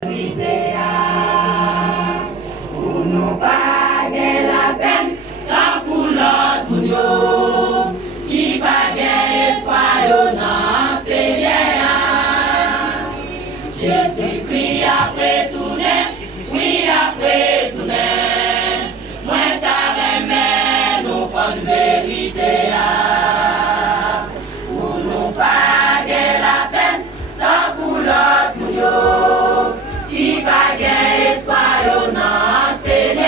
Pour nous paguer la peine, tant pour l'autre nous, qui paguer espoir dans Seigneur. Jésus-Christ après tourner, oui après tourner, moi t'as remis nous comme vérité. Pour nous paguer la peine, tant pour l'autre nous, qui paguer espoir dans Seigneur.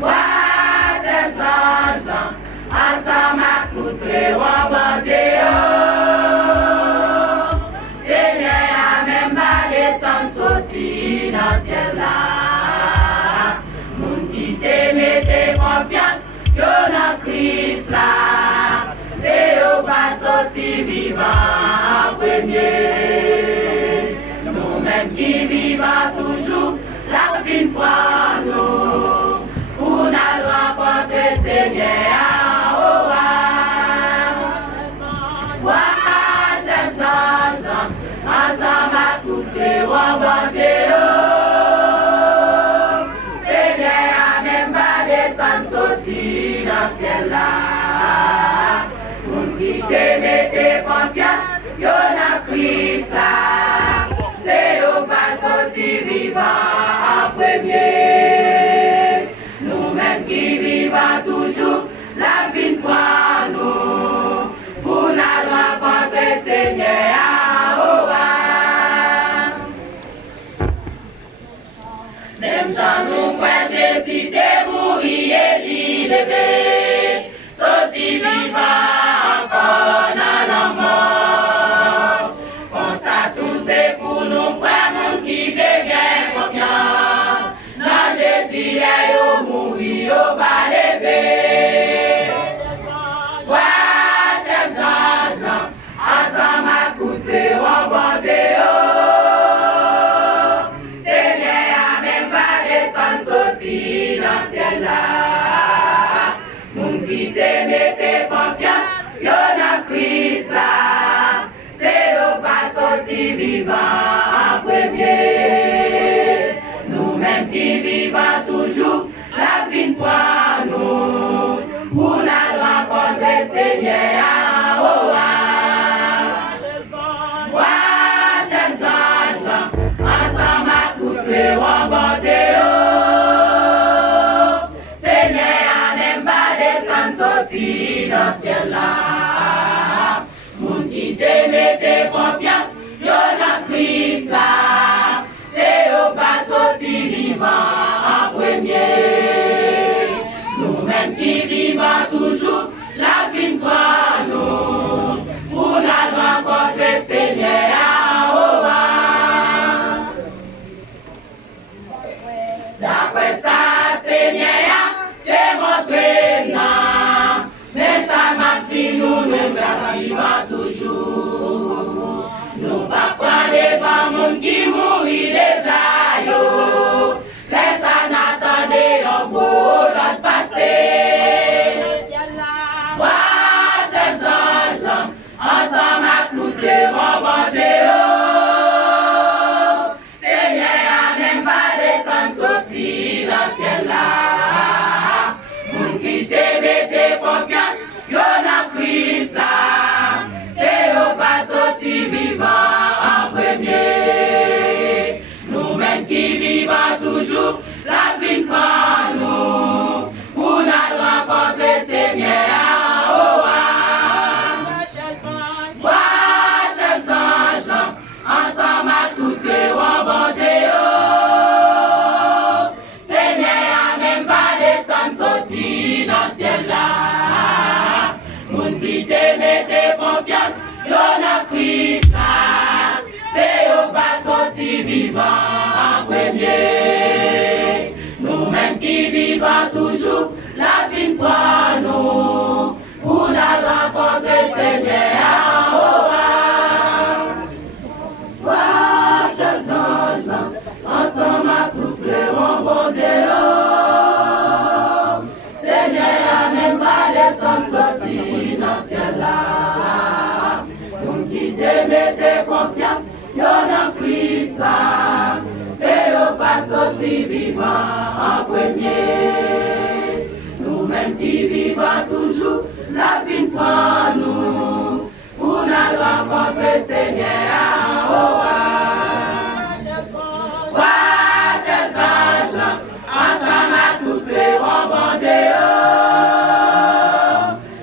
Moi j'aime ça, à ça m'a coupé en bandéo. Seigneur a même pas descendu sorti dans le ciel là. Moun qui te mette confiance, yo dans Christ là. C'est yo pas sorti vivant en premier. Nous-mêmes qui vivons toujours, la vie pour nous. Pour nous rencontrer Seigneur en haut. Moi, j'aime ça, ensemble à toutes les bandéo. Seigneur a même pas descendu sorti dans le ciel là. Pour qui te mette confiance, yo dans Christ là. C'est yo pas sorti vivant en premier. Nous-mêmes qui vivons toujours, la vie pour nous. Pour nous rencontrer Seigneur en haut. Même Jean nous croit Jésus de mourir et l'y lever. Sorti vivant encore dans la mort. Comme ça tout c'est pour nous croire nous qui gagnent confiance. Dans Jésus là yo mourir yo pas lever. Moi j'aime ça, ensemble à coûter en bandéo. Seigneur a même pas descendu sorti dans le ciel là. Moun qui te mette confiance, yo dans Christ là. C'est yo pas sorti vivant en premier. Nous-mêmes qui vivons toujours, la vie pour nous. Pour nous rencontrer Seigneur en haut. Moi j'aime ça, ensemble à couper en bandéo. Seigneur a même pas descendu sorti dans le ciel là. Moun qui te mette confiance, yo dans Christ là. C'est yo pas sorti vivant en premier. Nous-mêmes qui vivons toujours, la vie pour nous. Pour nous rencontrer Seigneur en haut. D'après ça, Seigneur démontré non. Mais ça m'a dit nous-mêmes vivons toujours. Nous pas prendre des hommes qui mourir déjà yo. Laisse ça n'attendez un beau l'autre passé. Moi j'aime ça, ensemble à clouter mon bandéo. Seigneur a même pas descendu sorti dans le ciel là. Moun qui te mette confiance, yo dans Christ là. C'est yo pas sorti vivant en premier. Nous-mêmes qui vivons toujours, la vie pour nous. Pour nous rencontrer Seigneur en haut. Moi j'aime ça, ensemble à toutes les bandéo. Seigneur a même pas descendu sorti dans le ciel là. Moun qui te mette confiance, yo dans Christ là. C'est yo pas sorti vivant en premier. Nous-mêmes qui vivons toujours, la vie pour nous. Pour nous rencontrer Seigneur en haut. Moi chers anges, ensemble à coupler mon bandéo. Seigneur a même pas descendu sorti dans le ciel là. Qui te mette confiance, y'en a la vie prend nous, pour nous rencontrer Seigneur en haut. Chers anges, ensemble à tout créons bon Dieu.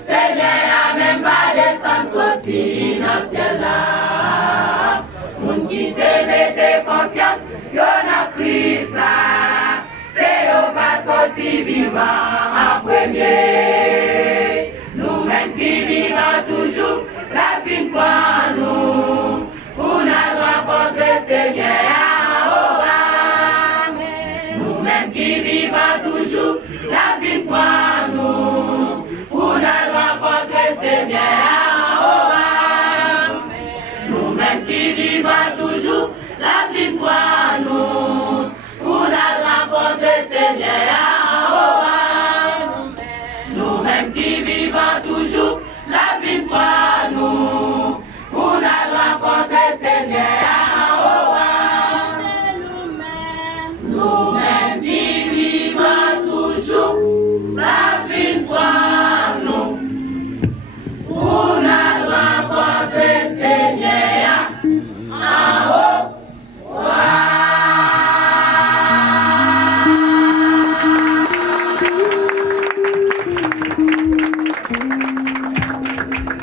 Seigneur a même pas descendre sorti dans le ciel là. Moun qui te mette confiance, y'en a Christ là. C'est y'en pas sorti vivant en premier. Nous-mêmes qui vivons toujours, la vie prend nous. Pour nous rencontrer Seigneur en haut. Nous-mêmes qui vivons toujours, la vie prend nous. Pour nous rencontrer Seigneur en haut. Nous-mêmes qui vivons toujours, la vie prend nous. Pour nous rencontrer Seigneur en haut. Nous-mêmes qui vivons toujours, la vie prend